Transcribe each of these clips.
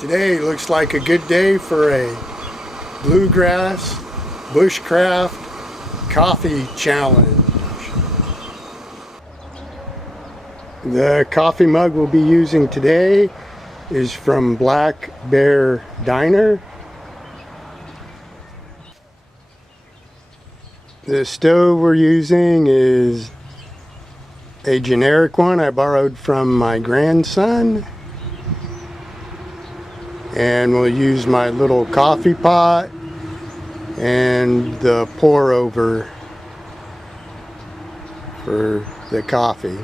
Today looks like a good day for a Bluegrass Bushcraft coffee challenge. The coffee mug we'll be using today is from Black Bear Diner. The stove we're using is a generic one I borrowed from my grandson. And we'll use my little coffee pot and the pour over for the coffee.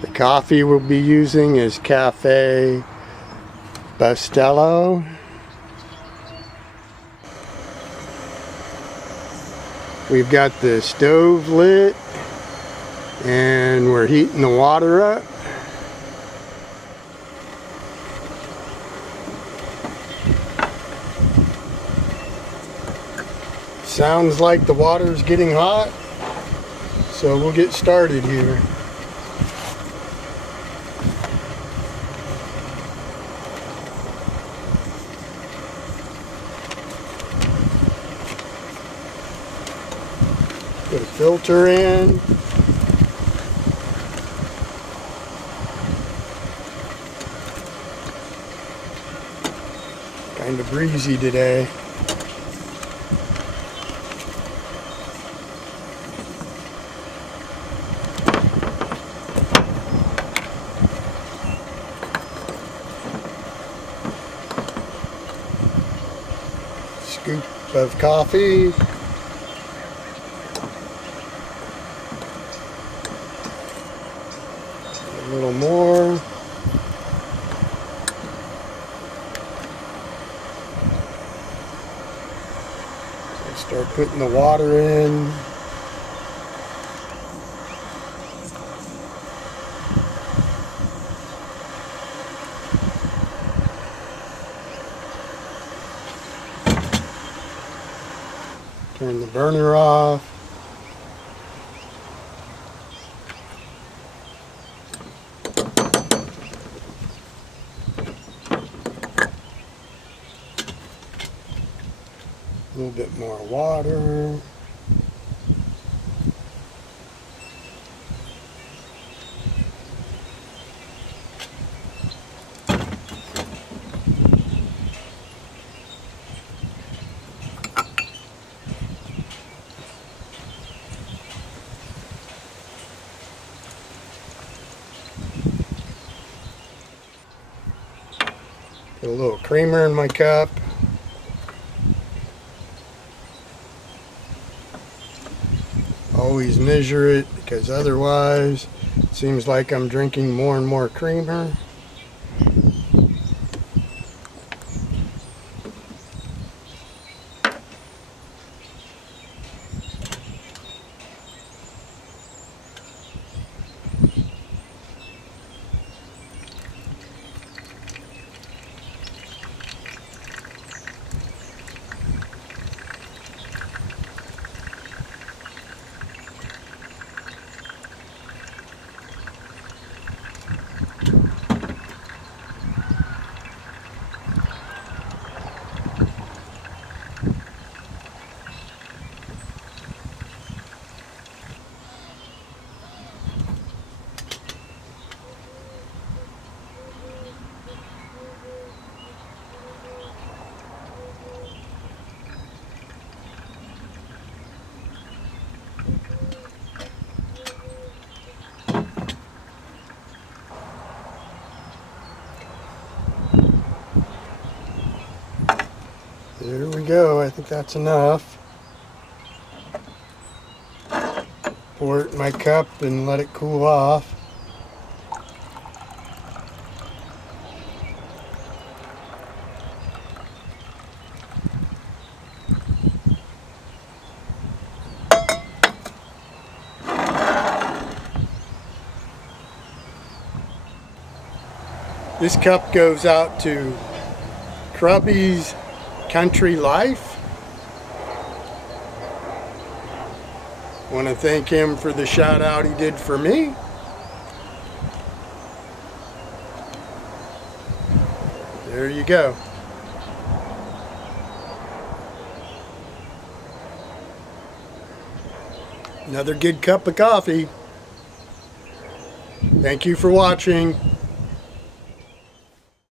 The coffee we'll be using is Cafe Bustelo. We've got the stove lit and we're heating the water up. Sounds like the water's getting hot, so we'll get started here. Put a filter in. Kind of breezy today. Scoop of coffee. A little more. Start putting the water in. Turn the burner off. A little bit more water. Put a little creamer in my cup. Always measure it because otherwise it seems like I'm drinking more and more creamer. There we go. I think that's enough. Pour it in my cup and let it cool off. This cup goes out to Krubby's Country Life. Want to thank him for the shout out he did for me. There you go. Another good cup of coffee. Thank you for watching.